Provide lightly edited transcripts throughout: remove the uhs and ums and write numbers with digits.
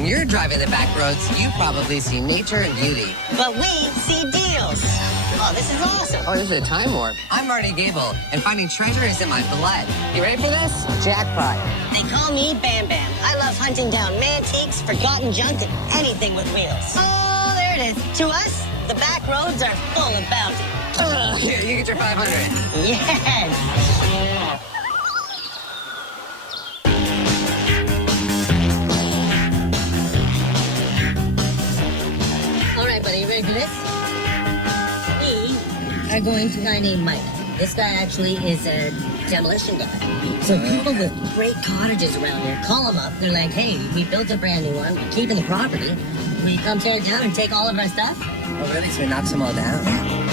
When you're driving the back roads, you probably see nature and beauty. But we see deals. Oh, this is awesome. Oh, this is a time warp. I'm Marty Gable, and finding treasure is in my blood. You ready for this? Jackpot. They call me Bam Bam. I love hunting down mantiques, forgotten junk, and anything with wheels. Oh, there it is. To us, the back roads are full of bounty. Here, you get your 500. Yes. All right, buddy, you ready for this? We are going to a guy named Mike. This guy actually is a demolition guy. So people with great cottages around here call him up. They're like, hey, we built a brand new one. We're keeping the property. Will you come tear it down and take all of our stuff? Oh, really? So he knocks them all down? Am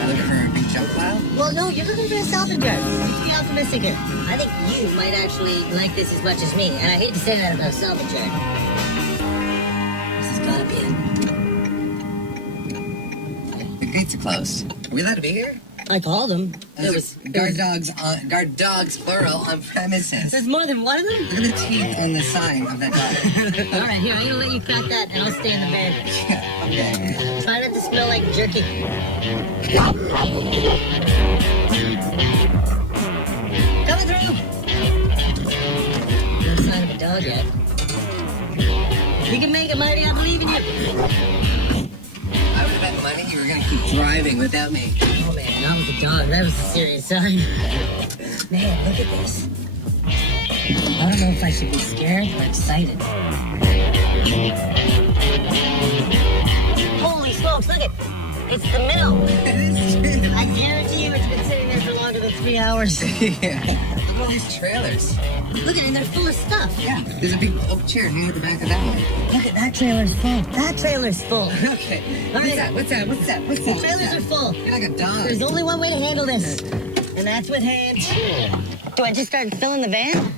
I looking for a big junk pile? Well, no, you're looking for a salvage yard. Let's be optimistic here. I think you might actually like this as much as me. And I hate to say that about a salvage yard. This has gotta be it. The gates are closed. Are we allowed to be here? I called him. Guard dogs, plural, on premises. There's more than one of them? Look at the teeth on the sign of that dog. All right, here, I'm gonna let you crack that, and I'll stay in the van. Okay. Try not to smell like jerky. Coming through. No sign of a dog yet. You can make it, Marty. I believe in you. I would have bet money you were going to keep driving without me. Oh, man, not with the dog. That was a serious sign. Man, look at this. I don't know if I should be scared or excited. Holy smokes, look it. It's the mill. I guarantee you it's been sitting there for longer than 3 hours. Yeah. Look at all these trailers. Look at it, they're full of stuff. Yeah, there's a big oak chair here at the back of that one. Look at that trailer's full. That trailer's full. Okay. All right. What's that? The trailers are full. You're like a dog. There's only one way to handle this, and that's with hands. Do I just start filling the van?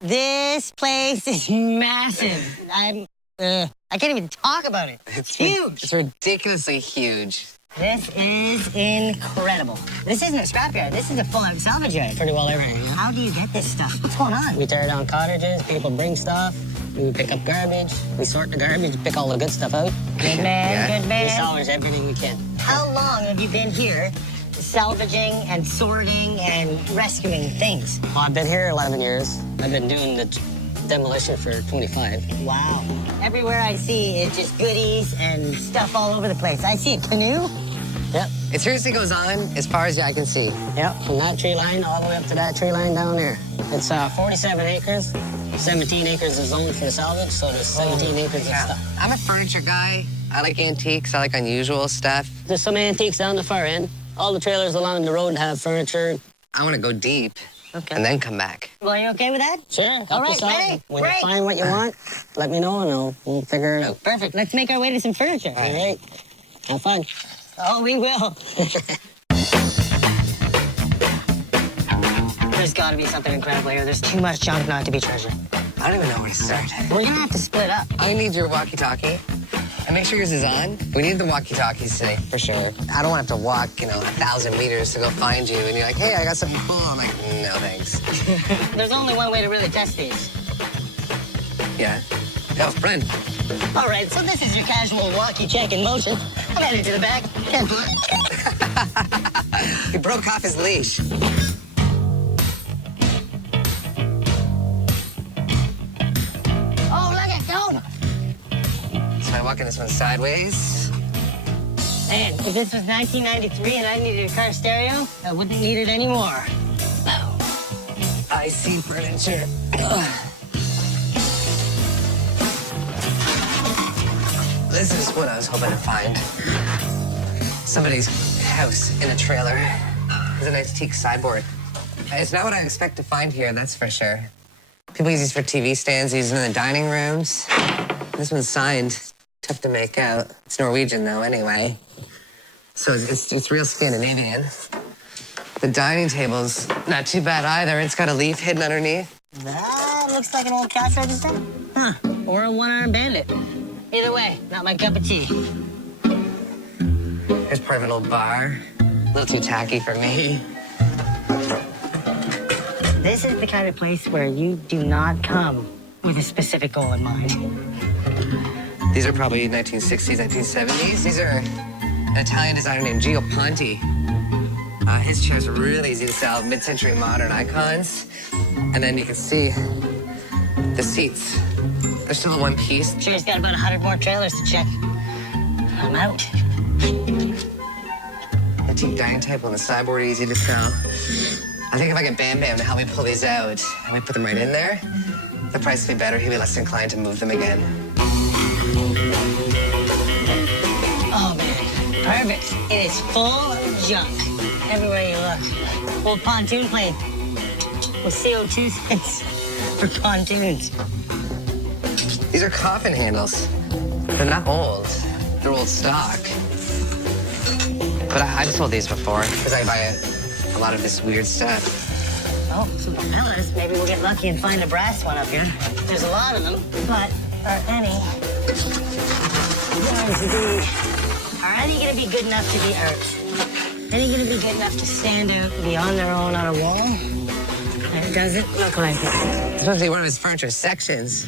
This place is massive. I can't even talk about it. It's huge. It's ridiculously huge. This is incredible. This isn't a scrapyard. This is a full-out salvage yard. Pretty well everything, yeah. How do you get this stuff? What's going on? We tear down cottages, people bring stuff, we pick up garbage, we sort the garbage, pick all the good stuff out. Good man, good We man. salvage everything we can. How long have you been here salvaging and sorting and rescuing things? Well, I've been here 11 years. I've been doing the demolition for 25. Wow. Everywhere I see is just goodies and stuff all over the place. I see a canoe. Yep, It seriously goes on as far as I can see. yep, from that tree line all the way up to that tree line down there. It's 47 acres. 17 acres is zoned for salvage, so there's 17 acres of stuff. I'm a furniture guy. I like antiques. I like unusual stuff. There's some antiques down the far end. All the trailers along the road have furniture. I want to go deep Okay. and then come back. Well, are you okay with that? Sure, help All right, us out. ready? When Break. you find what you want, let me know and we'll figure it out. Perfect. Let's make our way to some furniture. All right, have fun. Oh, we will. There's got to be something incredible here. There's too much junk not to be treasured. I don't even know where to start. We're going to have to split up. I need your walkie-talkie. And make sure yours is on. We need the walkie-talkies today, for sure. I don't want to have to walk, 1,000 meters to go find you. And you're like, hey, I got something cool. I'm like, no, thanks. There's only one way to really test these. Yeah. No, friend. All right, so this is your casual walkie check in motion. I'm headed to the back. Can't do it. He broke off his leash. Oh, look at go. So I walk in this one sideways. Man, if this was 1993 and I needed a car stereo, I wouldn't need it anymore. I see furniture. Ugh. This is what I was hoping to find. Somebody's house in a trailer. There's a nice teak sideboard. It's not what I expect to find here, that's for sure. People use these for TV stands, use them in the dining rooms. This one's signed. Tough to make out. It's Norwegian, though, anyway. So it's real Scandinavian. The dining table's not too bad either. It's got a leaf hidden underneath. That looks like an old cash register. Huh, or a one-armed bandit. Either way, not my cup of tea. Here's part of an old bar. A little too tacky for me. This is the kind of place where you do not come with a specific goal in mind. These are probably 1960s, 1970s. These are an Italian designer named Gio Ponti. His chairs are really easy to sell, mid-century modern icons. And then you can see the seats. They're still in one piece. Sure, he's got about 100 more trailers to check. I'm out. Antique dining table on the sideboard, easy to sell. I think if I get Bam Bam to help me pull these out and we put them right in there, the price would be better. He'd be less inclined to move them again. Oh, man. Perfect. It is full of junk. Everywhere you look. Old pontoon plane with CO2 tanks for pontoons. These are coffin handles. They're not old. They're old stock. But I've sold these before because I buy a lot of this weird stuff. Oh, some propellers. Maybe we'll get lucky and find a brass one up here. There's a lot of them, but are any going to be good enough to be hurt? Any going to be good enough to stand out and be on their own on a wall? It doesn't look like it. It's supposed to be one of his furniture sections.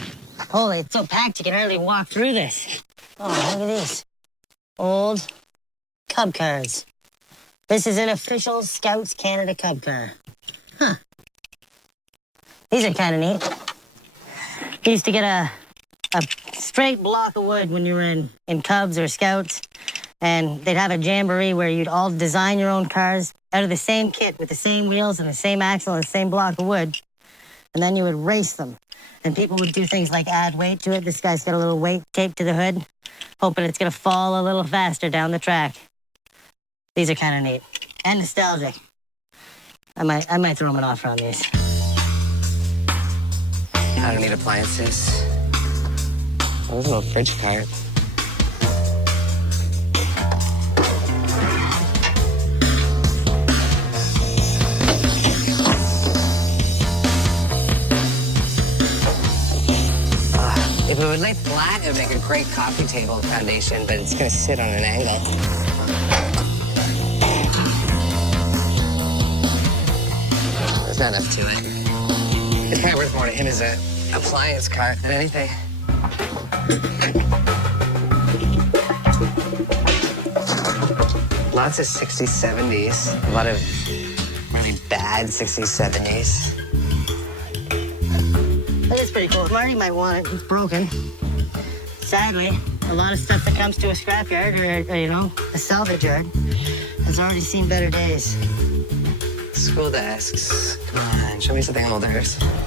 Holy, it's so packed you can hardly walk through this. Oh, look at these. Old Cub cars. This is an official Scouts Canada Cub car. Huh. These are kind of neat. You used to get a straight block of wood when you were in Cubs or Scouts, and they'd have a jamboree where you'd all design your own cars out of the same kit with the same wheels and the same axle and the same block of wood, and then you would race them. And people would do things like add weight to it. This guy's got a little weight taped to the hood, hoping it's going to fall a little faster down the track. These are kind of neat and nostalgic. I might throw them an offer on these. I don't need appliances. Oh, there's a little fridge cart. If it would lay flat, it would make a great coffee table foundation, but it's going to sit on an angle. There's not enough to it. It's probably worth more to him as an appliance cart than anything. Lots of 60s, 70s. A lot of really bad 60s, 70s. That is pretty cool. Marty might want it. It's broken. Sadly, a lot of stuff that comes to a scrapyard or you know, a salvage yard has already seen better days. School desks. Come on, show me something older.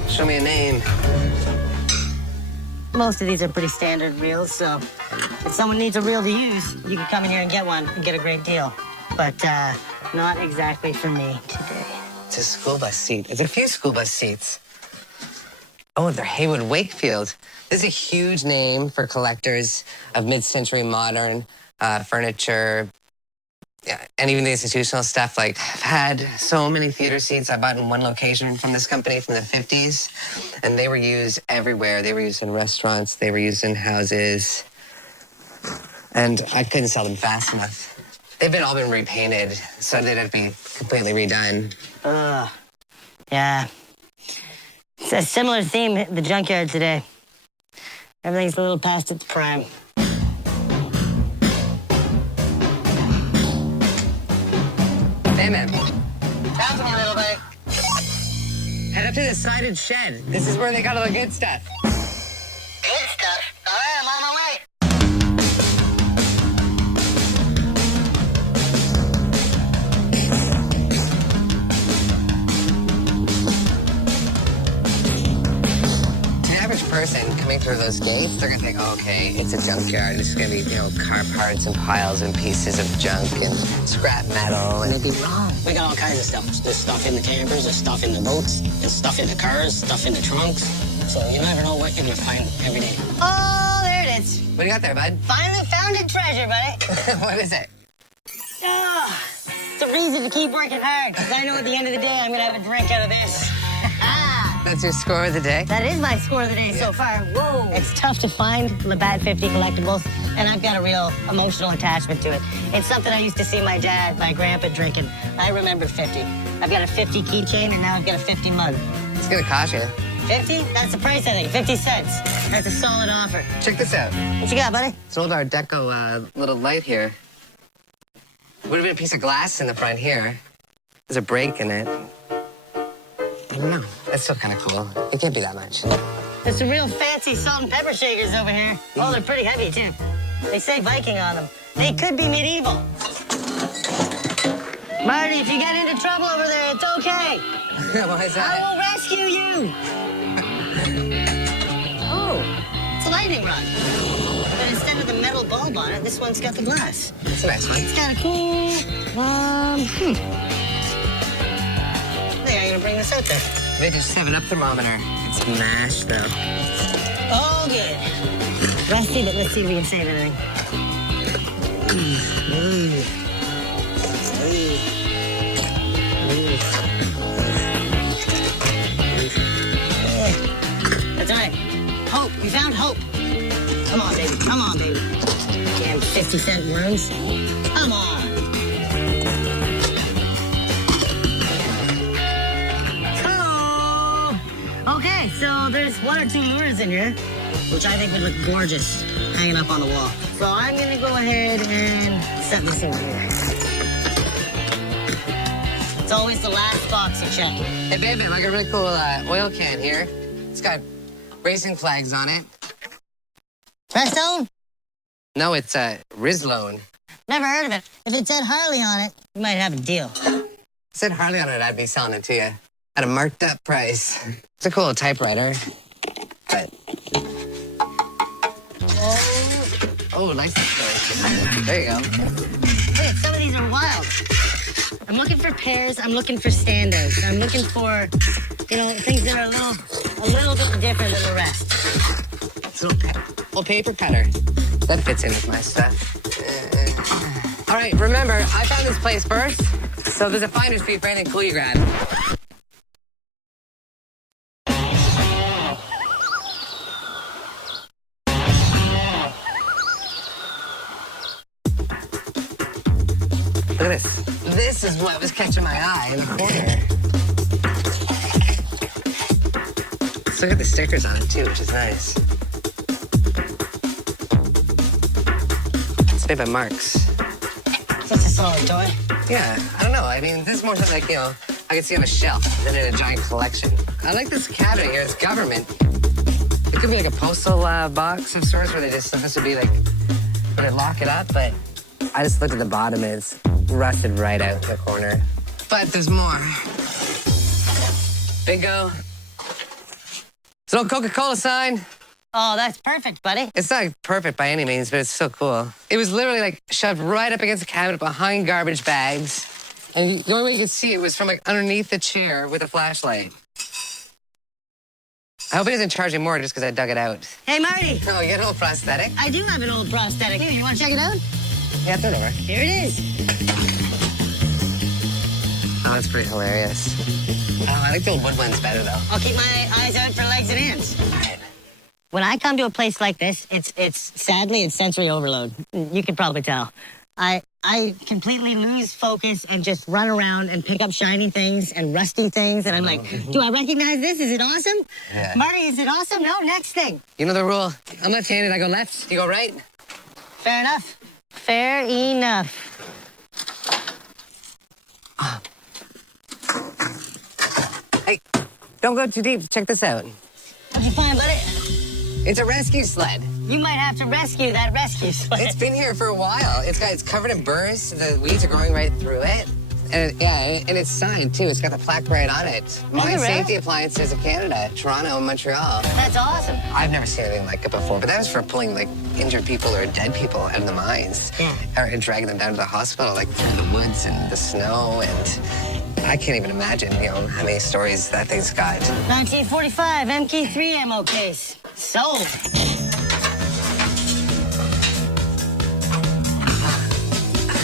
Show me a name. Most of these are pretty standard reels, so if someone needs a reel to use, you can come in here and get one and get a great deal. But not exactly for me today. It's a school bus seat. There's a few school bus seats. Oh, they're Haywood Wakefield. This is a huge name for collectors of mid-century modern furniture, and even the institutional stuff. Like, I've had so many theater seats I bought in one location from this company from the 50s, and they were used everywhere. They were used in restaurants. They were used in houses, and I couldn't sell them fast enough. They've all been repainted, so they'd have to be completely redone. Yeah. It's a similar theme at the junkyard today. Everything's a little past its prime. Hey, man. How's it, little bit? Head up to the sided shed. This is where they got all the good stuff. Good stuff. All right, I'm on my way. Person coming through those gates, they're gonna think, oh, okay, it's a junkyard. It's gonna be, you know, car parts and piles and pieces of junk and scrap metal. And They'd be wrong. We got all kinds of stuff. There's stuff in the campers, there's stuff in the boats, there's stuff in the cars, stuff in the trunks. So you never know what you're gonna find every day. Oh, there it is. What do you got there, bud? Finally found a treasure, buddy. What is it? Oh, it's a reason to keep working hard, because I know at the end of the day I'm gonna have a drink out of this. That's your score of the day? That is my score of the day so far. Whoa. It's tough to find Labatt 50 collectibles, and I've got a real emotional attachment to it. It's something I used to see my dad, my grandpa drinking. I remember 50. I've got a 50 keychain, and now I've got a 50 mug. It's gonna cost you. 50? That's the price, I think. 50 cents. That's a solid offer. Check this out. What you got, buddy? It's an old Art Deco little light here. Would have been a piece of glass in the front here. There's a break in it. I don't know. That's still kind of cool. It can't be that much. There's some real fancy salt and pepper shakers over here. Oh, they're pretty heavy, too. They say Viking on them. They could be medieval. Marty, if you get into trouble over there, it's okay. Why is I that? will rescue you. Oh, it's a lightning rod. But instead of the metal bulb on it, this one's got the glass. It's a nice one. It's kind of cool. Hey, I'm gonna bring this out there. They just 7-Up thermometer. It's mashed, though. Oh, good. Rusty, but let's see if we can save anything. That's all right. Hope. We found hope. Come on, baby. Come on, baby. Damn 50-cent worms. Come on. Hello. Okay, so there's 1 or 2 lures in here, which I think would look gorgeous hanging up on the wall. So I'm gonna go ahead and set this in here. It's always the last box you check. Hey, babe, I got a really cool oil can here. It's got racing flags on it. Prestone? No, it's Rizlone. Never heard of it. If it said Harley on it, you might have a deal. If it said Harley on it, I'd be selling it to you at a marked up price. It's a cool typewriter. But... Oh, nice. There you go. Hey, some of these are wild. I'm looking for pairs. I'm looking for standouts. I'm looking for, things that are a little bit different than the rest. It's a little paper cutter. That fits in with my stuff. All right, remember, I found this place first, so there's a finder's fee for anything cool you grab. Look at this. This is what was catching my eye in the corner. Let's look at the stickers on it, too, which is nice. It's made by Marks. Is this a solid toy? Yeah, I don't know. I mean, this is more something like, I could see on a shelf than in a giant collection. I like this cabinet here. It's government. It could be like a postal box of sorts where they just, this would be like, where they lock it up, but I just looked at the bottom and it's rusted right out in the corner. But there's more. Bingo. It's an old Coca-Cola sign. Oh, that's perfect, buddy. It's not perfect by any means, but it's so cool. It was literally like shoved right up against the cabinet behind garbage bags. And the only way you could see it was from like underneath the chair with a flashlight. I hope he doesn't charge me more just because I dug it out. Hey, Marty. Oh, you got an old prosthetic? I do have an old prosthetic. Here, you want to check it out? Yeah, throw it over. Here it is. Oh, that's pretty hilarious. Oh, I like the old wood ones better, though. I'll keep my eyes out for legs and hands. All right. When I come to a place like this, it's sadly it's sensory overload. You can probably tell. I completely lose focus and just run around and pick up shiny things and rusty things, and I'm like, do I recognize this? Is it awesome? Yeah. Marty, is it awesome? No, next thing. You know the rule. I'm left-handed, I go left, you go right. Fair enough. Fair enough. Hey, don't go too deep. Check this out. What'd you find, buddy? It's a rescue sled. You might have to rescue that rescue sled. It's been here for a while. It's covered in burrs. The weeds are growing right through it. And it's signed, too. It's got the plaque right on it. Mine really? Safety Appliances of Canada, Toronto and Montreal. That's awesome. I've never seen anything like it before, but that was for pulling, like, injured people or dead people out of the mines. Yeah. Or dragging them down to the hospital, like, through the woods and the snow. And I can't even imagine, how many stories that thing's got. 1945 MK3 ammo case. Sold.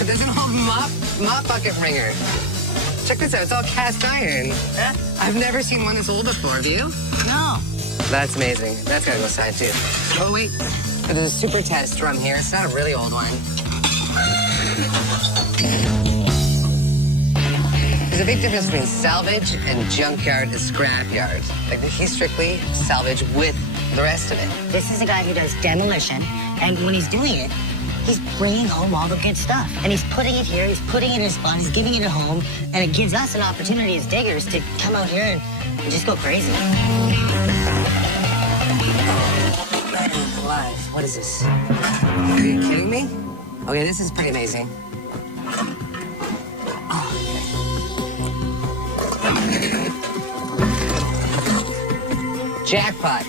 There's an old mop bucket ringer. Check this out. It's all cast iron. Yeah? I've never seen one this old before. Have you? No. That's amazing. That's gotta go aside, too. Oh, wait. There's a super test drum here. It's not a really old one. There's a big difference between salvage and junkyard and scrapyard. Like, he's strictly salvage with the rest of it. This is a guy who does demolition, and when he's doing it, he's bringing home all the good stuff. And he's putting it here, he's putting it in a spot, he's giving it a home, and it gives us an opportunity as diggers to come out here and just go crazy. Alive. What is this? Are you kidding me? Okay, this is pretty amazing. Jackpot.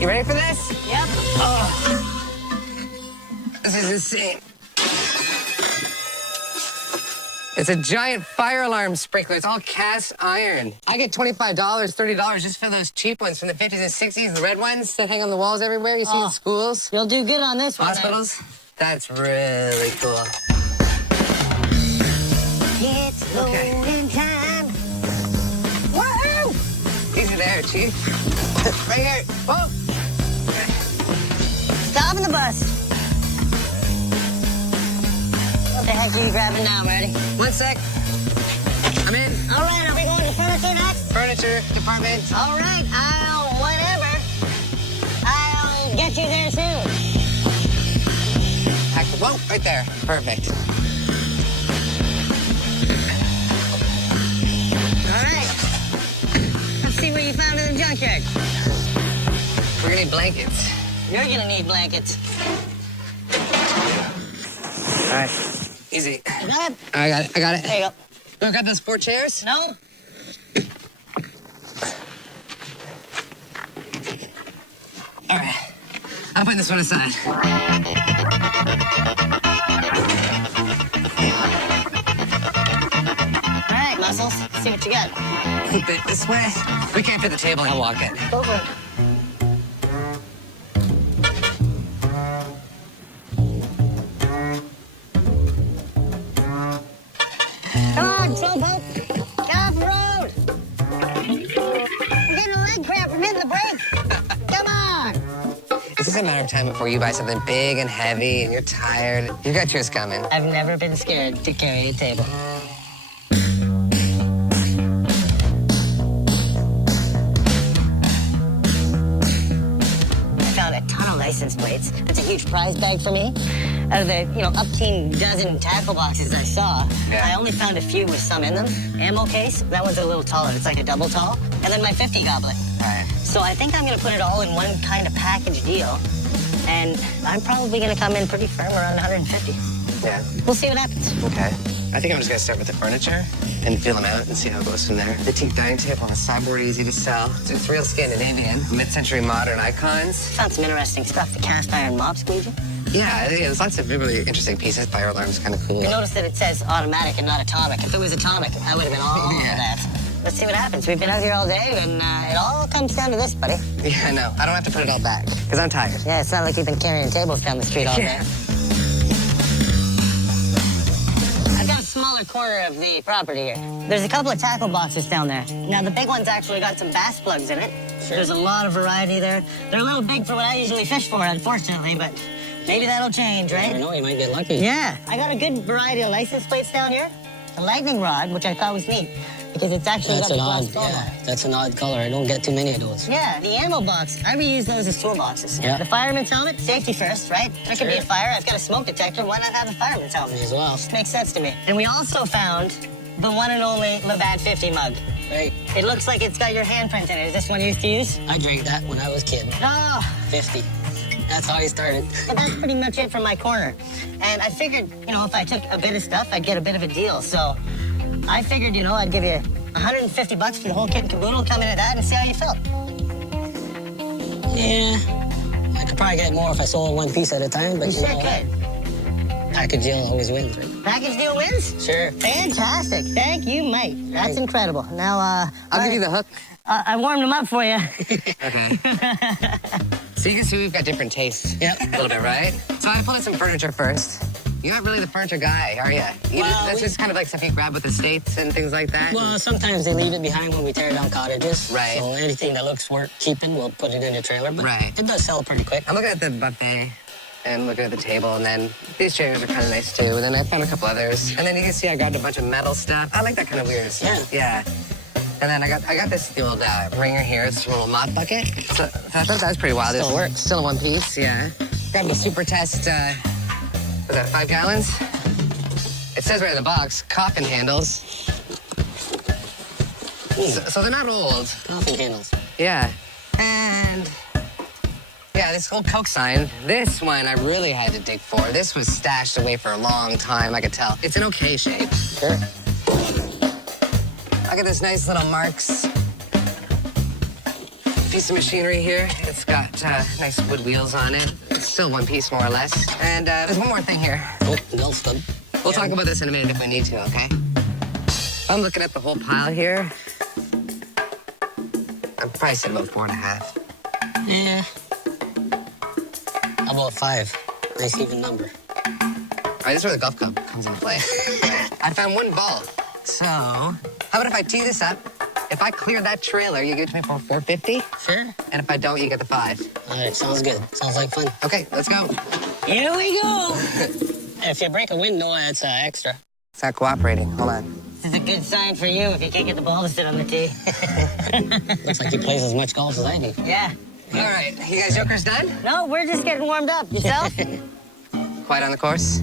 You ready for this? Yep. Oh. This is insane. It's a giant fire alarm sprinkler. It's all cast iron. I get $25, $30 just for those cheap ones from the 50s and 60s, the red ones that hang on the walls everywhere. You see in schools, You'll do good on this one. hospitals. That's really cool. It's loading time. Woohoo! Easy there, Chief. Right here. Whoa. Stopping the bus. What the heck are you grabbing now, Marty? 1 sec. I'm in. All right, are we going to furniture next? Furniture department. All right, whatever. I'll get you there soon. Whoa, right there. Perfect. All right. Let's see what you found in the junkyard. We're gonna need blankets. You're gonna need blankets. All right. Easy. You got it? I got it. I got it. There you go. You got those 4 chairs? No? All right. I'll put this one aside. All right, Muscles. Let's see what you got. Keep it this way. We can't fit the table. I'll walk it. Go for it. Come on, Slowpoke. Get off the road. I'm getting a leg cramp from hitting the brake. Come on. It's just a matter of time before you buy something big and heavy and you're tired. You got yours coming. I've never been scared to carry a table. I found a ton of license plates. That's a huge prize bag for me. Out of the, upteen dozen tackle boxes I saw, Yeah. I only found a few with some in them. Ammo case, that one's a little taller. It's like a double tall. And then my 50 goblet. All right. So I think I'm gonna put it all in one kind of package deal. And I'm probably gonna come in pretty firm around 150. Yeah. We'll see what happens. Okay. I think I'm just gonna start with the furniture and feel them out and see how it goes from there. The teak dining table on a sideboard, easy to sell. It's real Scandinavian, mid-century modern icons. Found some interesting stuff. The cast iron mop squeegee. Yeah, there's lots of really interesting pieces. Fire alarm's kind of cool. You notice that it says automatic and not atomic. If it was atomic, I would have been all over Yeah. that. Let's see what happens. We've been out here all day, and it all comes down to this, buddy. Yeah, no, I don't have to put it all back because I'm tired. Yeah, it's not like you've been carrying tables down the street all day. I've got a smaller corner of the property here. There's a couple of tackle boxes down there. Now, the big one's actually got some bass plugs in it. Sure. There's a lot of variety there. They're a little big for what I usually fish for, unfortunately, but maybe that'll change, right? I don't know, you might get lucky. Yeah, I got a good variety of license plates down here. A lightning rod, which I thought was neat, because it's actually That's got an the glass odd, dome on yeah, it. that's an odd color. I don't get too many of those. Yeah, the ammo box, I reuse those as toolboxes. Yeah. The fireman's helmet, safety first, right? There could be a fire, I've got a smoke detector, why not have a fireman's helmet? Me as well. Just makes sense to me. And we also found the one and only Labatt 50 mug. Right. It looks like it's got your handprint in it. Is this one you used to use? I drank that when I was a kid. Oh, 50. That's how I started. but that's pretty much it from my corner. And I figured, if I took a bit of stuff, I'd get a bit of a deal. So I figured, I'd give you $150 for the whole kit and caboodle, come in at that and see how you felt. Yeah. I could probably get more if I sold one piece at a time, but You sure could. package deal always wins, right? Package deal wins? Sure. Fantastic. Thank you, Mike. That's incredible. Now, I'll give you the hook. I warmed them up for you. Okay. So you can see we've got different tastes. Yep. A little bit, right? So I pulled in some furniture first. You're not really the furniture guy, are you? That's just kind of like stuff you grab with estates and things like that. Well, sometimes they leave it behind when we tear down cottages. Right. So anything that looks worth keeping, we'll put it in a trailer. But Right. it does sell pretty quick. I'm looking at the buffet. and looking at the table, and then these chairs are kind of nice too. And then I found a couple others. And then you can see I grabbed a bunch of metal stuff. I like that kind of weird stuff. Yeah. And then I got this old ringer here. It's a little mop bucket. So I thought that was pretty wild. Still works. Still in one piece, yeah. Grabbed a super test, was that 5 gallons? It says right in the box, coffin handles. So they're not old. Coffee handles. Yeah. And yeah, this old Coke sign, this one I really had to dig for. This was stashed away for a long time, I could tell. It's in okay shape. Sure. Look at this nice little Marx piece of machinery here. It's got nice wood wheels on it. It's still one piece, more or less. And there's one more thing here. Oh, no stub. We'll talk about this in a minute if we need to, okay? I'm looking at the whole pile here. I'm probably sitting about 4.5. Yeah. How about 5? Nice even number. All right, this is where the golf club comes into play. I found one ball. So, how about if I tee this up? If I clear that trailer, you give it to me for 450? Sure. And if I don't, you get the 5. All right, sounds good. Sounds like fun. Okay, let's go. Here we go. If you break a window, it's extra. It's not cooperating. Hold on. This is a good sign for you if you can't get the ball to sit on the tee. Looks like he plays as much golf as I do. Yeah. All right, you guys jokers done? No, we're just getting warmed up. Yourself? Quiet on the course?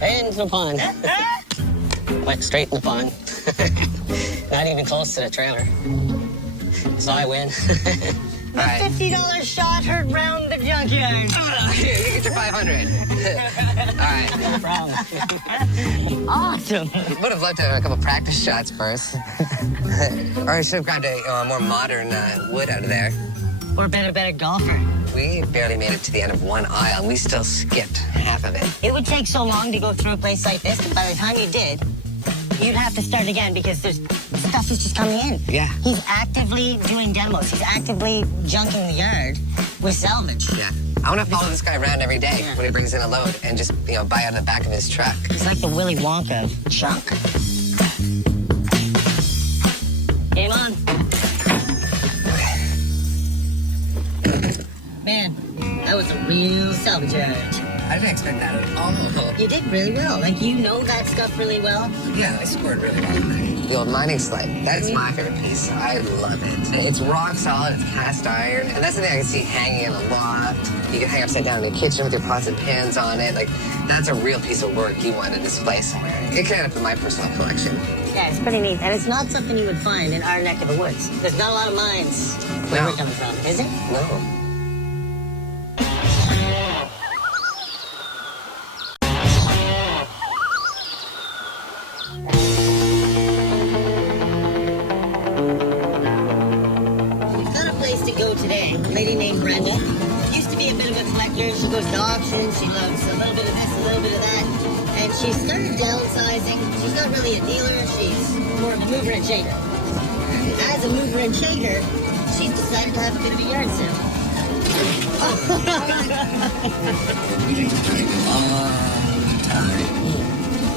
Right into the pond. Went straight in the pond. Not even close to the trailer. So I win. All right. $50 shot heard round the junkyard. Here, you get your 500. All right. No problem. Awesome. Would have loved to have a couple practice shots first. Or I should have grabbed a more modern wood out of there. Or been a better golfer. We barely made it to the end of one aisle. We still skipped half of it. It would take so long to go through a place like this, but by the time you did, you'd have to start again because there's stuff is just coming in. Yeah. He's actively doing demos. He's actively junking the yard with salvage. Yeah. I want to follow this guy around every day when he brings in a load and just, buy out of the back of his truck. He's like the Willy Wonka of junk. Game on. Man, that was a real salvage yard. I didn't expect that at all. You did really well. Like, you know that stuff really well. Yeah, I scored really well. The old mining sled. That's my favorite piece. I love it. It's rock solid. It's cast iron. And that's the thing I can see hanging in a loft. You can hang upside down in the kitchen with your pots and pans on it. Like, that's a real piece of work you want to display somewhere. It can end up in my personal collection. Yeah, it's pretty neat. And it's not something you would find in our neck of the woods. There's not a lot of mines where we're coming from, is it? No. She goes to auctions, she loves a little bit of this, a little bit of that. And she started downsizing. She's not really a dealer, she's more of a mover and shaker. As a mover and shaker, she's decided to have a bit of a yard sale. You're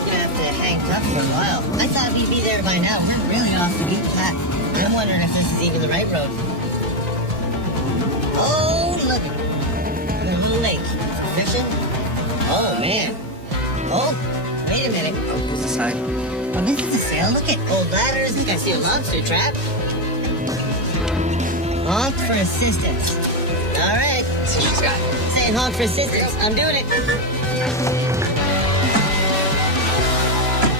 gonna have to hang tough for a while. I thought we'd be there by now. We're really off the beaten path. I'm wondering if this is even the right road. Oh, look. Lake. Fishing? Oh, man. Oh, wait a minute. Oh, here's the sign. Oh, this is a sale. Look at old ladders. I see a lobster trap. Honk for assistance. All right. That's what she's got. Saying honk for assistance. I'm doing it.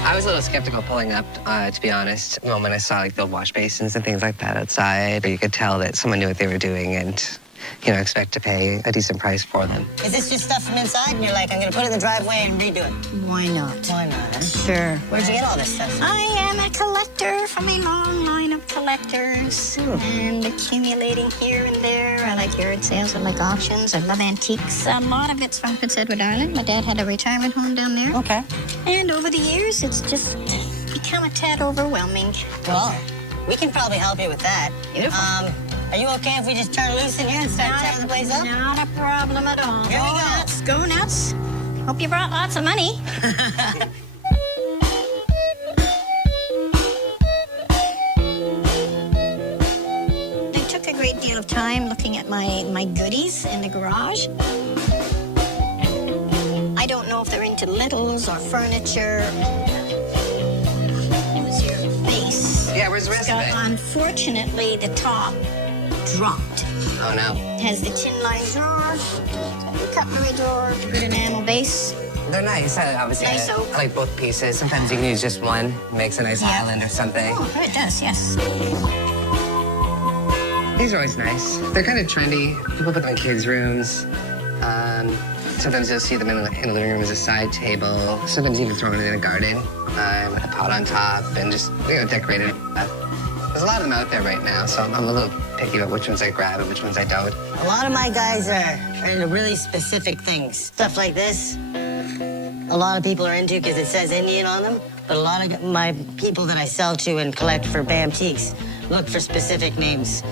I was a little skeptical pulling up, to be honest, the moment I saw like the wash basins and things like that outside. You could tell that someone knew what they were doing and expect to pay a decent price for them. Is this just stuff from inside? And you're like, I'm going to put it in the driveway and redo it. Why not? Why not? Huh? Sure. Where'd you get all this stuff? I am a collector from a long line of collectors and accumulating here and there. I like yard sales, I like auctions, I love antiques. A lot of it's from Prince Edward Island. My dad had a retirement home down there. Okay. And over the years, it's just become a tad overwhelming. Well, we can probably help you with that. Beautiful. Are you okay if we just turn loose in here and start tearing the place up? Not a problem at all. Here we go. Nuts, go nuts. Hope you brought lots of money. of time looking at my goodies in the garage. I don't know if they're into littles or furniture. Where's your base? Yeah, where's the rest of it? Unfortunately, the top dropped. Oh, no. It has the tin line drawer, the cutlery drawer, good enamel base. They're nice. Obviously, Nice I oak. like both pieces. Sometimes you can use just one. Makes a nice Yeah. island or something. Oh, it does, yes. These are always nice. They're kind of trendy. People put them in kids' rooms. Sometimes you'll see them in the living room as a side table. Sometimes you can throw them in a garden with a pot on top and just, decorate it. There's a lot of them out there right now, so I'm a little picky about which ones I grab and which ones I don't. A lot of my guys are into really specific things. Stuff like this, a lot of people are into because it says Indian on them. But a lot of my people that I sell to and collect for Bamtiques look for specific names.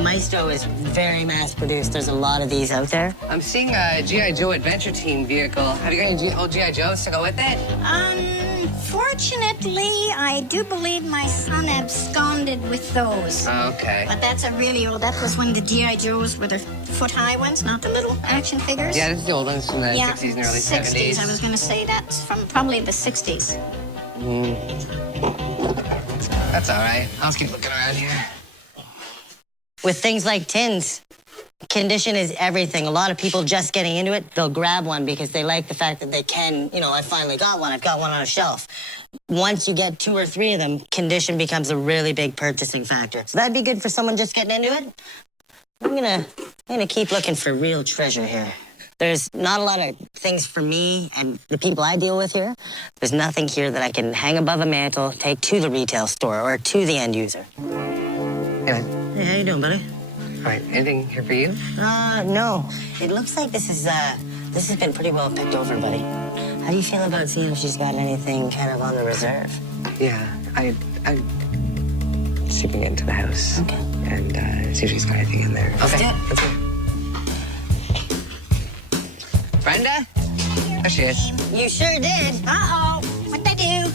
Maestro is very mass-produced. There's a lot of these out there. I'm seeing a G.I. Joe Adventure Team vehicle. Have you got any old G.I. Joes to go with it? Unfortunately, I do believe my son absconded with those. Okay. But that's a really old, that was when the G.I. Joes were the foot-high ones, not the little action figures. Yeah, this is the old ones from the 60s and early 60s. 70s. I was going to say that's from probably the 60s. That's all right. I'll just keep looking around here. With things like tins, condition is everything. A lot of people just getting into it, they'll grab one because they like the fact that they can, I finally got one. I've got one on a shelf. Once you get 2 or 3 of them, condition becomes a really big purchasing factor. So that'd be good for someone just getting into it. I'm gonna keep looking for real treasure here. There's not a lot of things for me and the people I deal with here. There's nothing here that I can hang above a mantle, take to the retail store or to the end user. Yeah. Hey, how you doing, buddy? All right, anything here for you? No. It looks like this has been pretty well picked over, buddy. How do you feel about seeing if she's got anything kind of on the reserve? Yeah, I see if we can get into the house. Okay. And see if she's got anything in there. Let's do it. Let's go. Brenda? There she is. You sure did. Uh-oh, what'd I do?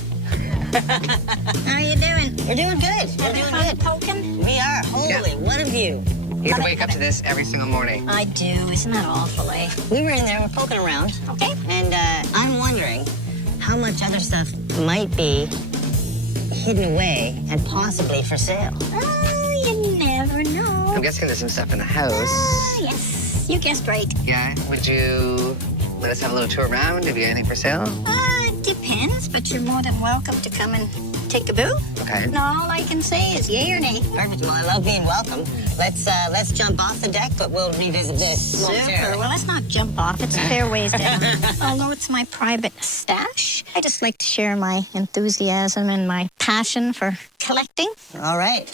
How are you doing? We're doing good. We're Having doing fun good. poking? We are. Holy, Yeah. what a view. You have to wake up to this every single morning. I do. Isn't that awful, eh? We were in there, we're poking around, Okay. and I'm wondering how much other stuff might be hidden away and possibly for sale. Oh, you never know. I'm guessing there's some stuff in the house. Yes, you guessed right. Yeah, would you let us have a little tour around? Have you got anything for sale? Depends, but you're more than welcome to come and take a boo. Okay. And all I can say is yay or nay. Perfect. Well, I love being welcome. Let's jump off the deck, but we'll revisit this Super. momentarily. Well, let's not jump off. It's a fair ways down. Although it's my private stash, I just like to share my enthusiasm and my passion for collecting. All right.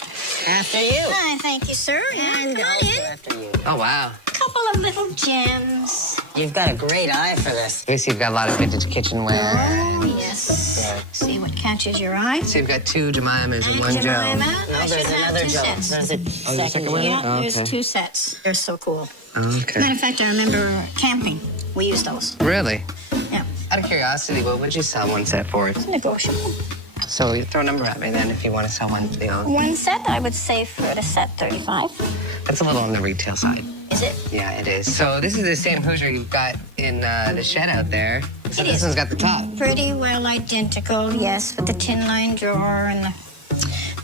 After you. Thank you, sir. And Come on also in. after you. Oh, wow. Couple of little gems. You've got a great eye for this. We see you've got a lot of vintage kitchenware. Oh, yes. See what catches your eye. So you've got 2 Jemimas and 1 Jemima. Joe. No, I there's should have another 2 Joe. sets. There's a second second one. one? Yeah, Oh, there's okay. 2 sets. They're so cool. Okay. Matter of fact, I remember camping. We used those. Really? Yeah. Out of curiosity, what would you sell one set for? It's negotiable. So you throw a number at me then if you want to sell one. One set, I would say for the set 35. That's a little on the retail side. Is it? Yeah, it is. So this is the same Hoosier you've got in the shed out there. So It this is. one's got the top. Pretty well identical, yes, with the tin line drawer and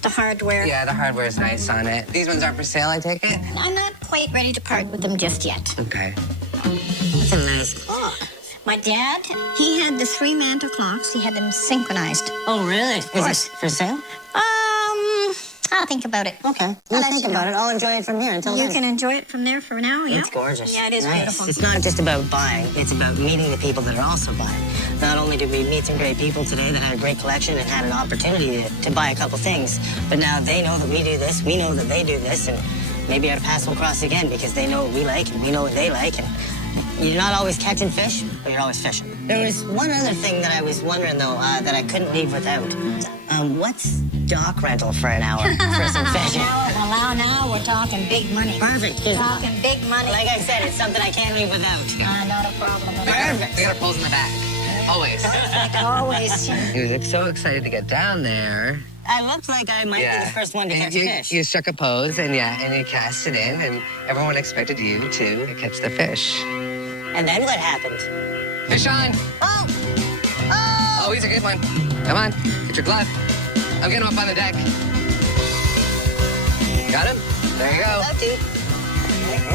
the hardware. Yeah, the hardware is nice on it. These ones aren't for sale, I take it? I'm not quite ready to part with them just yet. Okay. That's a nice clock. My dad, he had the 3 mantle clocks. He had them synchronized. Oh, really? Is course. it for sale? I'll think about it. Okay. I'll We'll let think you about know. it. I'll enjoy it from here until You then. can enjoy it from there for now, yeah? It's gorgeous. Yeah, it is Nice. beautiful. It's not just about buying. It's about meeting the people that are also buying. Not only did we meet some great people today that had a great collection and had an opportunity to buy a couple things, but now they know that we do this, we know that they do this, and maybe our paths will cross again because they know what we like and we know what they like. And you're not always catching fish, but you're always fishing. There was one other thing that I was wondering, though, that I couldn't leave without. What's dock rental for an hour for some fishing? Now we're talking big money. Perfect. Talking big money. Like I said, it's something I can't leave without. Not a problem at all. Perfect. They got our poles in the back. Always. Like always. He was so excited to get down there. I looked like I might be the first one to And catch a fish. You struck a pose, and you cast it in, and everyone expected you to catch the fish. And then what happened? Fish on! Oh! Oh, he's a good one. Come on, get your glove. I'm getting him up on the deck. Got him? There you go. Love to.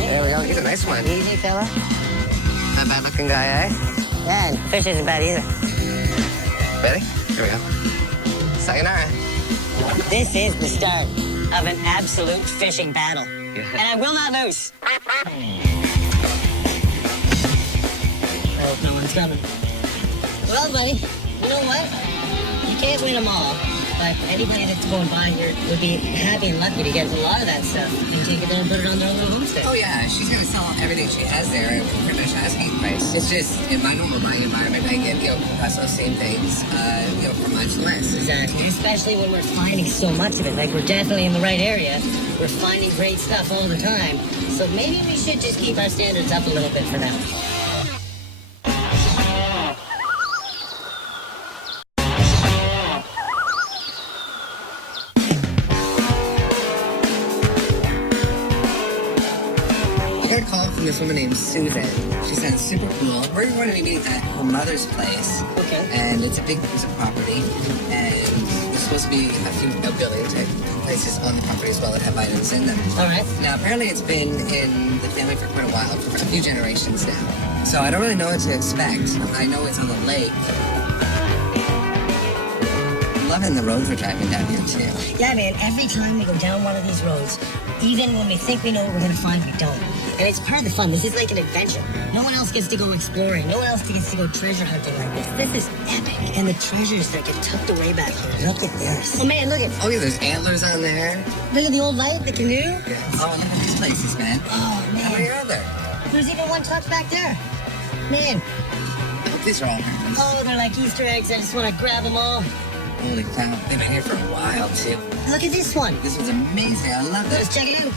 There we go. He's a nice one. Easy, fella. Not bad looking guy, eh? Yeah, and fish isn't bad either. Ready? Here we go. Sayonara. This is the start of an absolute fishing battle. Yeah. And I will not lose. I hope no one's coming. Well, buddy, you know what? You can't win them all. But anybody that's going by here would be happy and lucky to get a lot of that stuff and take it there and put it on their little homestead. Oh, yeah. She's going to sell everything she has there at pretty much asking price. It's just, in my normal buying environment, I get, across those same things, for much less. Exactly, especially when we're finding so much of it. Like, we're definitely in the right area. We're finding great stuff all the time. So maybe we should just keep our standards up a little bit for now. I got a call from this woman named Susan. She sounds super cool. We're going to be meeting at her mother's place. Okay. And it's a big piece of property. And there's supposed to be a few buildings and places on the property as well that have items in them. All right. Now, apparently it's been in the family for quite a while, for a few generations now. So I don't really know what to expect. I know it's on the lake. I'm loving the roads we're driving down here, too. Yeah, man, every time we go down one of these roads, even when we think we know what we're going to find, we don't. And it's part of the fun. This is like an adventure. No one else gets to go exploring. No one else gets to go treasure hunting like this. This is epic. And the treasures that get tucked away back here. Look at this. Oh, man, look at Oh, yeah, there's antlers on there. Look at the old light, the canoe. Yeah. Oh, and look at these places, man. Oh, How many man. are there? There's even one tucked back there. Man. I hope these are all hers. Oh, they're like Easter eggs. I just want to grab them all. Holy cow. They've been here for a while, too. Look at this one. This was amazing. I love Let's this. check it out.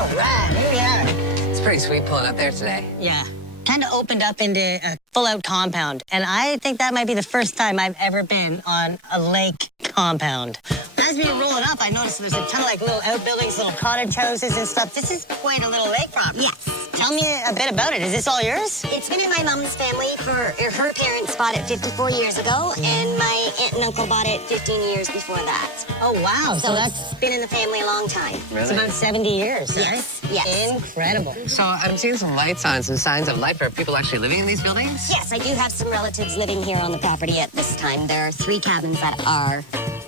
All right, here we are. It's pretty sweet pulling up there today. Yeah. Kind of opened up into a full-out compound. And I think that might be the first time I've ever been on a lake compound. As we were rolling up, I noticed there's a ton of like little outbuildings, little cottage houses and stuff. This is quite a little lake property. Yes. Tell me a bit about it. Is this all yours? It's been in my mom's family for her parents bought it 54 years ago, and my aunt and uncle bought it 15 years before that. Oh, wow. So it's been in the family a long time. It's about 70 years, Yes, right? yes. Incredible. So I'm seeing some lights on, some signs of life. Are people actually living in these buildings? Yes, I do have some relatives living here on the property at this time. There are 3 cabins that are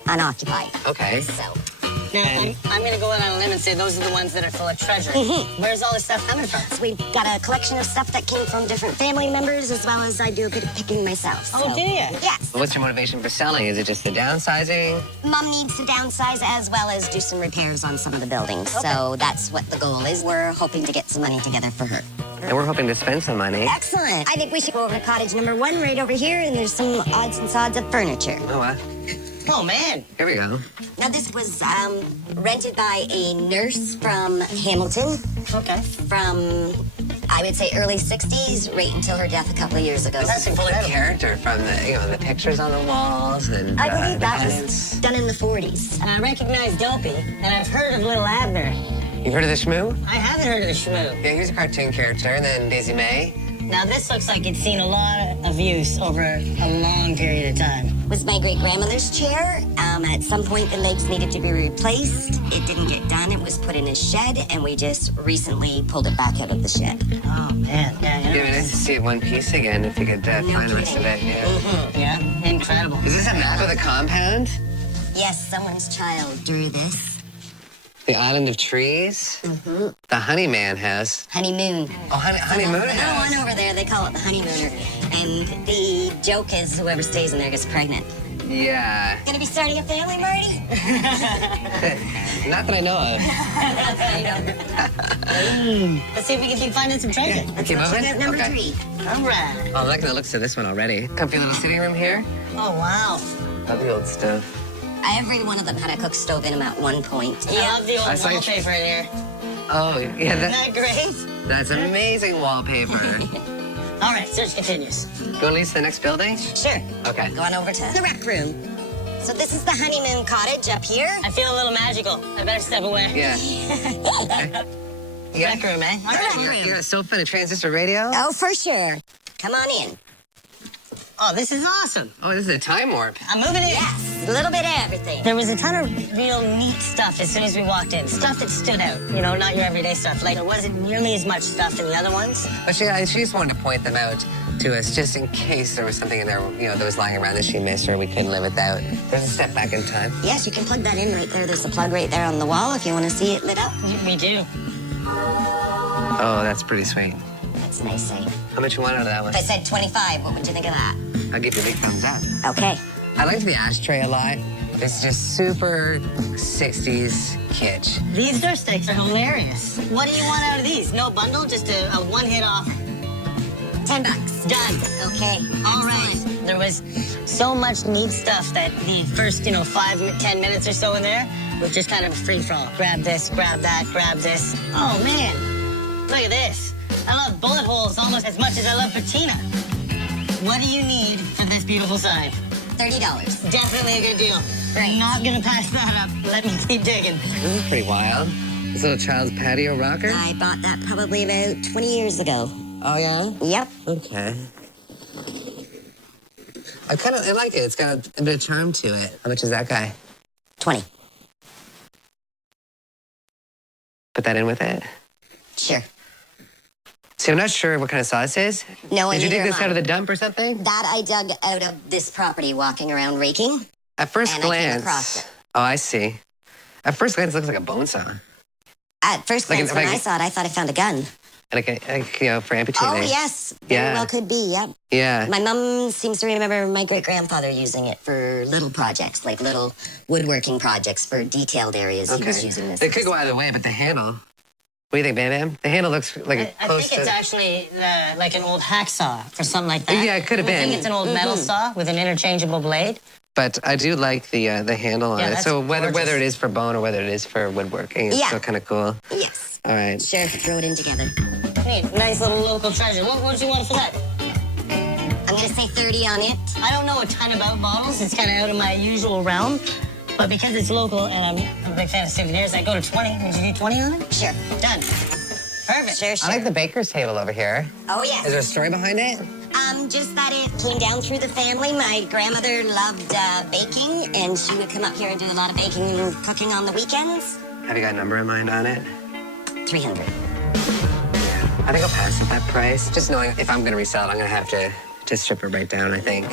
unoccupied. Okay. So, Now, I'm going to go out on a limb and say those are the ones that are full of treasure. Where's all this stuff coming from? we've got a collection of stuff that came from different family members, as well as I do a bit of picking myself. Oh, so, do you? Yes. What's your motivation for selling? Is it just the downsizing? Mom needs to downsize as well as do some repairs on some of the buildings. So that's what the goal is. We're hoping to get some money together for her. And we're hoping to spend some money. Excellent. I think we should go over to cottage number 1 right over here, and there's some odds and sods of furniture. Oh, what? Oh, man. Here we go. Now, this was rented by a nurse from Hamilton Okay. from, I would say, early 60s, right until her death a couple of years ago. This is full of character from the pictures on the walls and I believe the that was pennants. done in the 40s. And I recognize Dopey, and I've heard of Little Abner. You've heard of the Shmoo? I haven't heard of the Shmoo. Yeah, here's a cartoon character, and then Daisy May. Now, this looks like it's seen a lot of use over a long period of time. Was my great-grandmother's chair. At some point, the legs needed to be replaced. It didn't get done. It was put in a shed, and we just recently pulled it back out of the shed. Oh, man. Yeah, Yeah, it'd be nice to see it one piece again if you could find the rest of it. Yeah. Yeah, incredible. Is this a map of the compound? Yes, someone's child drew this. The Island of Trees? Mm-hmm. The Honeyman house. Honeymoon. Oh, Honeymoon The house. one over there, they call it the honeymooner. And the joke is whoever stays in there gets pregnant. Yeah. Gonna be starting a family, Marty? Not that I know of. Let's see if we can keep finding some treasure. Keep moving? Check out number Okay. 3. All right. Oh, I like the looks of this one already. Comfy little sitting room here. Oh, wow. Love the old stuff. Every one of them had a cook stove in them at one point. I love the I old saw you- wallpaper in here. Oh, yeah, Isn't that great? that's amazing wallpaper. All right, search continues. You want to lease the next building? Sure. Okay. Going over to the rec room. So this is the honeymoon cottage up here. I feel a little magical. I better step away. Yeah. Okay. Yeah. Rec room, eh? You're a sofa and a transistor radio? Oh, for sure. Come on in. Oh, this is awesome. Oh, this is a time warp. I'm moving in. Yes, a little bit of everything. There was a ton of real neat stuff as soon as we walked in. Stuff that stood out, you know, not your everyday stuff. Like, there wasn't nearly as much stuff in the other ones. But she just wanted to point them out to us just in case there was something in there, you know, that was lying around that she missed or we couldn't live without. There's a step back in time. Yes, you can plug that in right there. There's a plug right there on the wall if you want to see it lit up. We do. Oh, that's pretty sweet. That's nice, eh? How much you want out of that one? If I said 25, what would you think of that? I'll give you a big thumbs up. Okay. I liked the ashtray a lot. It's just super 60s kitsch. These door sticks are hilarious. What do you want out of these? No bundle, just a one-hit offer. $10. Done. Okay. All right. There was so much neat stuff that the first, 5, 10 minutes or so in there was just kind of a free-for-all. Grab this, grab that, grab this. Oh, man. Look at this. I love bullet holes almost as much as I love patina. What do you need for this beautiful sign? $30. Definitely a good deal. Great. Not gonna pass that up. Let me keep digging. This is pretty wild. This little child's patio rocker? I bought that probably about 20 years ago. Oh, yeah? Yep. Okay. I like it. It's got a bit of charm to it. How much is that guy? 20. Put that in with it? Sure. See, I'm not sure what kind of sauce this is. No, Did you dig neither this am out I. of the dump or something? That I dug out of this property walking around raking. At first And I came glance. across it. Oh, I see. At first glance, it looks like a bone saw. At first Like glance, an- when like- I saw it, I thought I found a gun. Like for amputating. Oh, yes. Very Yeah. well could be, yep. Yeah. My mom seems to remember my great-grandfather using it for little projects, like little woodworking projects for detailed areas. He was using this. It could go either way, but the handle. What do you think, Bam Bam? The handle looks like a I close think it's to... actually like an old hacksaw or something like that. Yeah, it could have I been. think it's an old metal saw with an interchangeable blade. But I do like the handle on Yeah, it. that's So whether gorgeous. it is for bone or whether it is for woodworking, it's Yeah. still kind of cool. Yes. All right. Sure, throw it in together. Neat, nice little local treasure. What do you want for that? I'm going to say 30 on it. I don't know a ton about bottles. It's kind of out of my usual realm. But because it's local and I'm a big fan of souvenirs, I go to 20. Would you do 20 on it? Sure. Done. Perfect. Sure, sure. I like the baker's table over here. Oh, Is yes. there a story behind it? Just that it came down through the family. My grandmother loved baking, and she would come up here and do a lot of baking and cooking on the weekends. Have you got a number in mind on it? 300. I think I'll pass at that price. Just knowing if I'm going to resell it, I'm going to have to strip it right down, I think.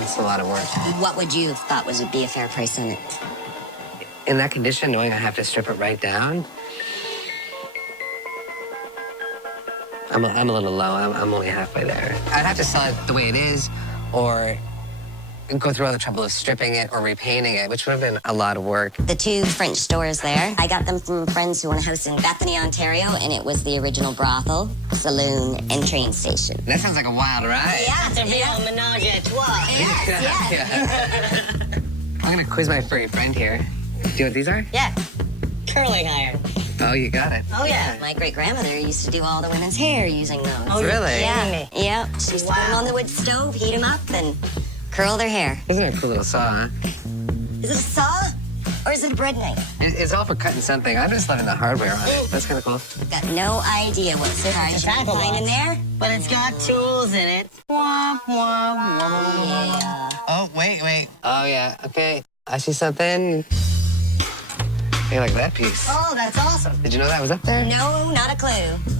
It's a lot of work. What would you have thought would be a fair price on it? In that condition, knowing I have to strip it right down, I'm a little low. I'm only halfway there. I'd have to sell it the way it is or go through all the trouble of stripping it or repainting it, which would have been a lot of work. The two French stores there, I got them from friends who own a house in Bethany, Ontario, and it was the original brothel, saloon, and train station. That sounds like a wild ride. Yeah, It's a real menage a trois. Yes, yes. I'm going to quiz my furry friend here. Do you know what these are? Yeah. Curling iron. Oh, you got it. Oh, yeah. My great-grandmother used to do all the women's hair using those. Oh, you're Really? kidding me. Yeah, she used to put them on the wood stove, heat them up, and curl their hair. Isn't it a cool little saw, huh? Is it a saw or is it a bread knife? It's all for cutting something. I'm just loving the hardware on it. That's kind of cool. Got no idea what surprise you're tackle find in box. there. But it's got tools in it. Wah, wah, wah. Yeah. Oh, wait. Oh, yeah. Okay. I see something. Hey, like that piece. Oh, that's awesome. Did you know that was up there? No, not a clue.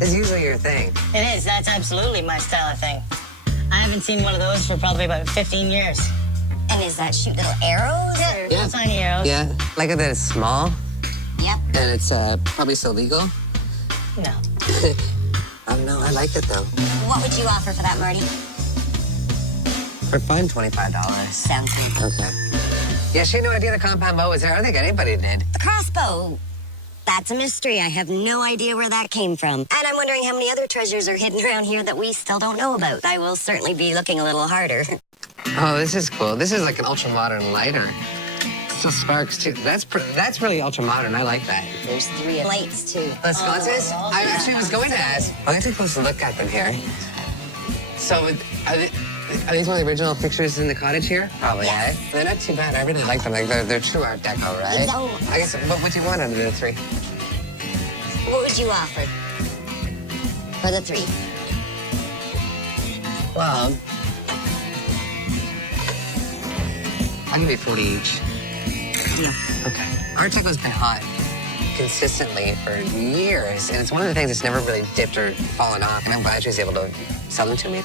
It's usually your thing. It is. That's absolutely my style of thing. I haven't seen one of those for probably about 15 years. And is that shoot little arrows? Or? Little tiny arrows. Yeah. Like that it's small Yep. and it's probably still legal. No. I don't know. I like it, though. What would you offer for that, Marty? For fun, $25. Sounds good. Okay. Yeah, she had no idea the compound bow was there. I don't think anybody did. The crossbow. That's a mystery. I have no idea where that came from. And I'm wondering how many other treasures are hidden around here that we still don't know about. I will certainly be looking a little harder. Oh, this is cool. This is like an ultra-modern lighter. Still sparks, too. That's really ultra-modern. I like that. There's 3 lights, too. The sconces? I actually was going to ask. I'm going to take a close look at them here. So, Are these one of the original pictures in the cottage here? Probably, eh? They're not too bad. I really like them. Like, they're true Art Deco, right? Exactly. I guess, what do you want out of the three? What would you offer for the 3? Well, I'll give you 40 each. Yeah. Okay. Art Deco's been hot consistently for years, and it's one of the things that's never really dipped or fallen off, and I'm glad she was able to sell them to me.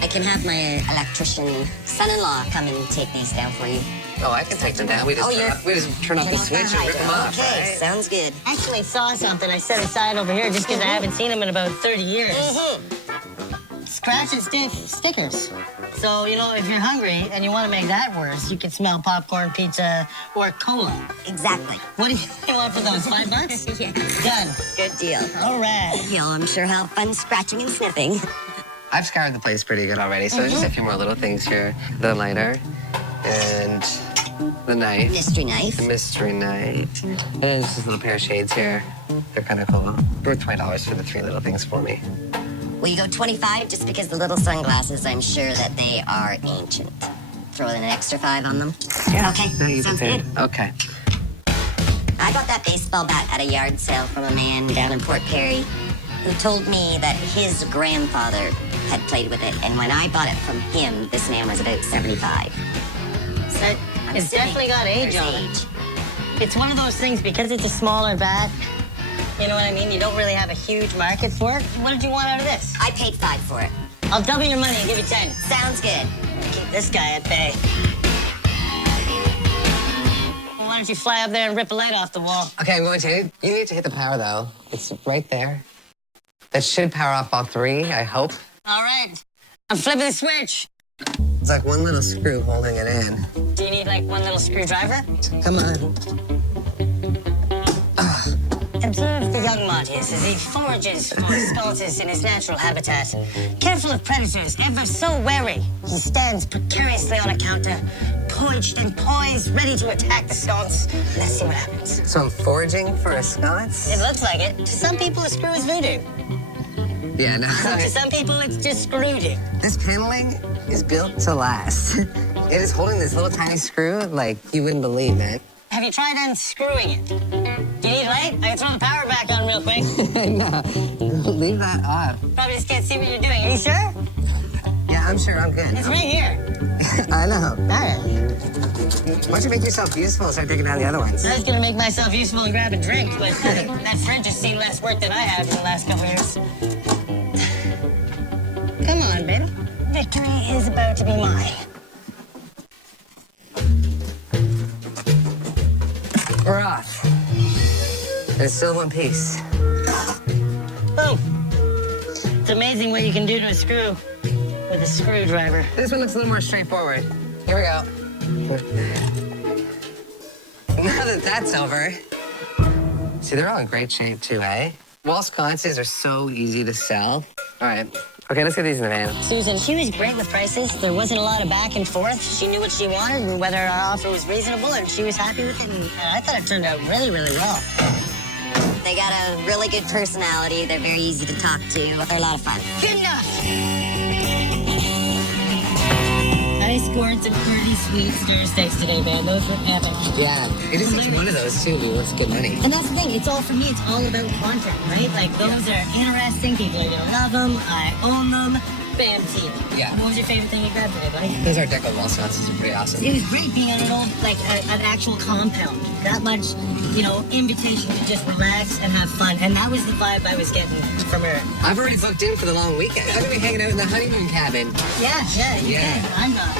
I can have my electrician son-in-law come and take these down for you. Oh, I can take them down. We just turn off the switch and rip them off, Okay, right? sounds good. Actually saw something I set aside over here just because I haven't seen them in about 30 years. Scratch and sniff stickers. So, you know, if you're hungry and you want to make that worse, you can smell popcorn, pizza, or cola. Exactly. What do you want for those? $5? Yeah. Done. Good deal. All right. You'll, I'm sure, have fun scratching and sniffing. I've scoured the place pretty good already, so there's just a few more little things here. The lighter and the knife. Mystery knife. The mystery knife. And then just this little pair of shades here. They're kind of cool. Worth $20 for the 3 little things for me. Will you go 25 just because the little sunglasses, I'm sure that they are ancient. Throw in an extra 5 on them. Yeah. Okay, No, you sounds can good. pay. Okay. I got that baseball bat at a yard sale from a man down in Port Perry who told me that his grandfather had played with it, and when I bought it from him, this man was about 75. So I'm It's assuming definitely got age there's on it. age. It's one of those things, because it's a smaller bat, you know what I mean? You don't really have a huge market for it. What did you want out of this? I paid 5 for it. I'll double your money and give you 10. Sounds good. Keep this guy at bay. Well, why don't you fly up there and rip a light off the wall? Okay, I'm going to. You need to hit the power, though. It's right there. That should power off all 3, I hope. All right. I'm flipping the switch. It's like one little screw holding it in. Do you need, like, one little screwdriver? Come on. Observe the young Martius as he forages for skeletons in his natural habitat. Careful of predators, ever so wary, he stands precariously on a counter, poised and poised, ready to attack the sconce. Let's see what happens. So I'm foraging for a sconce? It looks like it. To some people, a screw is voodoo. Yeah, no. To some people, it's just screw-doo. This paneling is built to last. It is holding this little tiny screw like you wouldn't believe, man. Have you tried unscrewing it? Do you need light? I can throw the power back on real quick. No, leave that off. Probably just can't see what you're doing. Are you sure? Yeah, I'm sure I'm good. It's right here. I know. All right. Why don't you make yourself useful and start taking down the other ones? I was gonna make myself useful and grab a drink, but that fridge has seen less work than I have in the last couple years. Come on, baby. Victory is about to be mine. We're off. And it's still one piece. Boom. It's amazing what you can do to a screw with a screwdriver. This one looks a little more straightforward. Here we go. Now that that's over. See, they're all in great shape too, eh? Wall sconces are so easy to sell. All right. Okay, let's get these in the van. Susan, she was great with prices. There wasn't a lot of back and forth. She knew what she wanted and whether our offer was reasonable, and she was happy with it. And I thought it turned out really, really well. They got a really good personality. They're very easy to talk to. They're a lot of fun. Good enough. I scored some pretty sweet stir steaks today, man. Those were epic. Yeah, it just takes one of those too to be worth good money. And that's the thing. It's all for me. It's all about content, right? Like, those are interesting. People are going to love them. I own them. Bam, see. Yeah. What was your favorite thing you grabbed today, buddy? Those Art Deco wall sconces are pretty awesome. It was great being on an old, like, an actual compound. That much, you know, invitation to just relax and have fun. And that was the vibe I was getting from her. I've already booked in for the long weekend. I'm gonna be hanging out in the honeymoon cabin. Yeah, you Yeah. can. I'm not.